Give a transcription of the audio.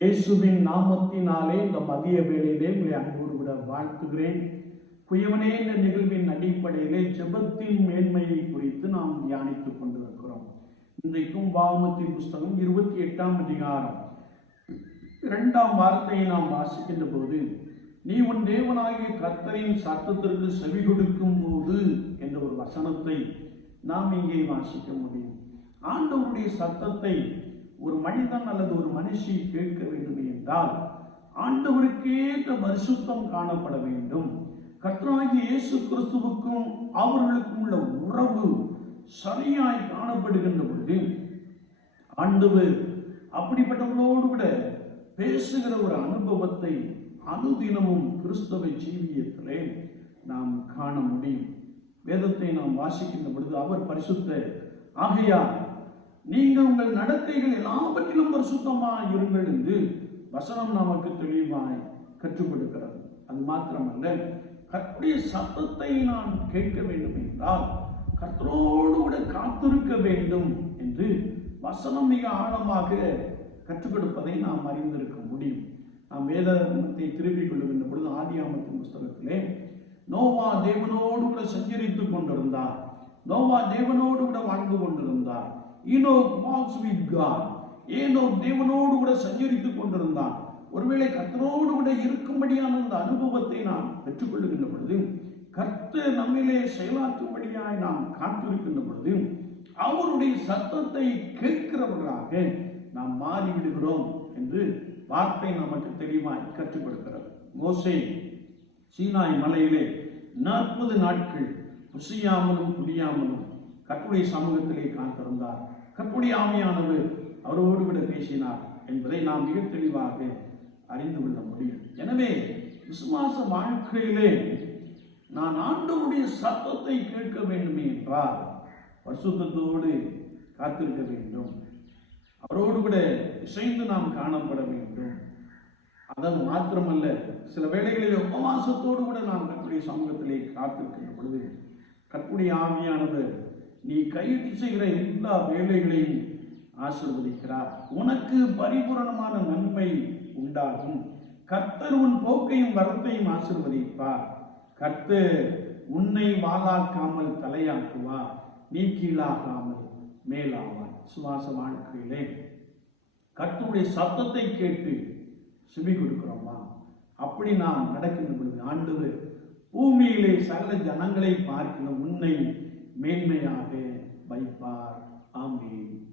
இயேசுவின் நாமத்தினாலே இந்த மதிய வேளையிலே உங்களை அன்போடு விட வாழ்த்துகிறேன். குயவனே என்ற நிகழ்வின் அடிப்படையிலே ஜெபத்தின் மேன்மையை குறித்து நாம் தியானித்துக் கொண்டிருக்கிறோம். இன்றைக்கும் பாவமத்தின் புஸ்தகம் இருபத்தி எட்டாம் அதிகாரம். இரண்டாம் வார்த்தையை நாம் வாசிக்கின்ற போது நீ உன் தேவனாகிய கர்த்தரின் சத்தத்திற்கு செவி கொடுக்கும் போது என்ற ஒரு வசனத்தை நாம் இங்கே வாசிக்க முடியும். ஆண்டவருடைய சத்தத்தை ஒரு மனிதன் அல்லது ஒரு மனுஷி கேட்க வேண்டும் என்றால் ஆண்டவருக்கேற்ற பரிசுத்தம் காணப்பட வேண்டும். கர்த்தராகிய இயேசு கிறிஸ்துவுக்கும் அவர்களுக்கும் உள்ள உறவு சரியாய் காணப்படுகின்ற பொழுது ஆண்டவர் அப்படிப்பட்டவர்களோடு கூட பேசுகிற ஒரு அனுபவத்தை அனுதினமும் கிறிஸ்தவ ஜீவியத்திலே நாம் காண முடியும். வேதத்தை நாம் வாசிக்கின்ற பொழுது அவர் பரிசுத்த ஆகையார் நீங்கள் உங்கள் நடத்தைகள் எல்லாவற்றிலும் பரிசுத்தமாக இருங்கள் என்று வசனம் நமக்கு தெளிவாய் கற்றுக் கொடுக்கிறது. அது மாத்திரமல்ல கர்த்தருடைய சத்தத்தை நான் கேட்க வேண்டும் என்றால் கர்த்தரோடு கூட காத்திருக்க வேண்டும் என்று வசனம் மிக ஆழமாக கற்றுக் கொடுப்பதை நாம் அறிந்திருக்க முடியும். நாம் வேதத்தை திருப்பிக் கொள்ளுகின்ற பொழுது ஆதியாமத்தின் புஸ்தகத்திலே நோவா தேவனோடு கூட சஞ்சரித்துக் கொண்டிருந்தார். நோவா தேவனோடு கூட வாழ்ந்து கொண்டிருந்தார். Enoch walks with God. Enoch தேவனோடு கூட சஞ்சரித்துக் கொண்டிருந்தான். ஒருவேளை கர்த்தரோடு கூட இருக்கும்படியான அந்த அனுபவத்தை நாம் பெற்றுக்கொள்ளுகின்ற பொழுது கர்த்தர் நம்மிலே செயலாற்றும்படியாய் நாம் காத்திருக்கின்ற பொழுது அவருடைய சத்தத்தை கேட்கிறவர்களாக நாம் மாறிவிடுகிறோம் என்று வார்த்தை நமக்கு தெளிவாய் கற்றுக் கொடுக்கிறது மோசே சீனாய் மலையிலே நாற்பது நாட்கள் புசியாமலும் புரியாமலும் கட்டுடைய சமூகத்திலே காத்திருந்தார். கப்புடி ஆமையானவர் அவரோடு கூட பேசினார் என்பதை நாம் மிக தெளிவாக அறிந்து கொள்ள முடியும். எனவே விசுவாச வாழ்க்கையிலே நான் ஆண்டவருடைய சத்தத்தை கேட்க வேண்டுமே என்றால் பரிசுத்தோடு காத்திருக்க வேண்டும். அவரோடு கூட இசைந்து நாம் காணப்பட வேண்டும். அதன் மாத்திரமல்ல சில வேளைகளில் உபவாசத்தோடு கூட நாம் கற்புடைய சமூகத்திலே காத்திருக்கின்ற பொழுது கற்புடைய ஆவியானவர் நீ கையிட்டு செய்கிற எல்லா வேலைகளையும் ஆசிர்வதிக்கிறார். உனக்கு பரிபூரணமான நன்மை உண்டாகும். கர்த்தர் உன் போக்கையும் வரத்தையும் ஆசிர்வதிப்பார். கர்த்தர் உன்னை வாளாக்காமல் தலையாக்குவார். நீ கீழாகாமல் மேலாவாய் சுவாச வாழ்க்கையிலே கர்த்தருடைய சத்தத்தை கேட்டு செவி கொடுக்கிறோமா? அப்படி நாம் நடக்கின்ற பொழுது ஆண்டு பூமியிலே சகல ஜனங்களை பார்க்கணும் உன்னை मेन में यहाँ पे बाइक पार आमीन।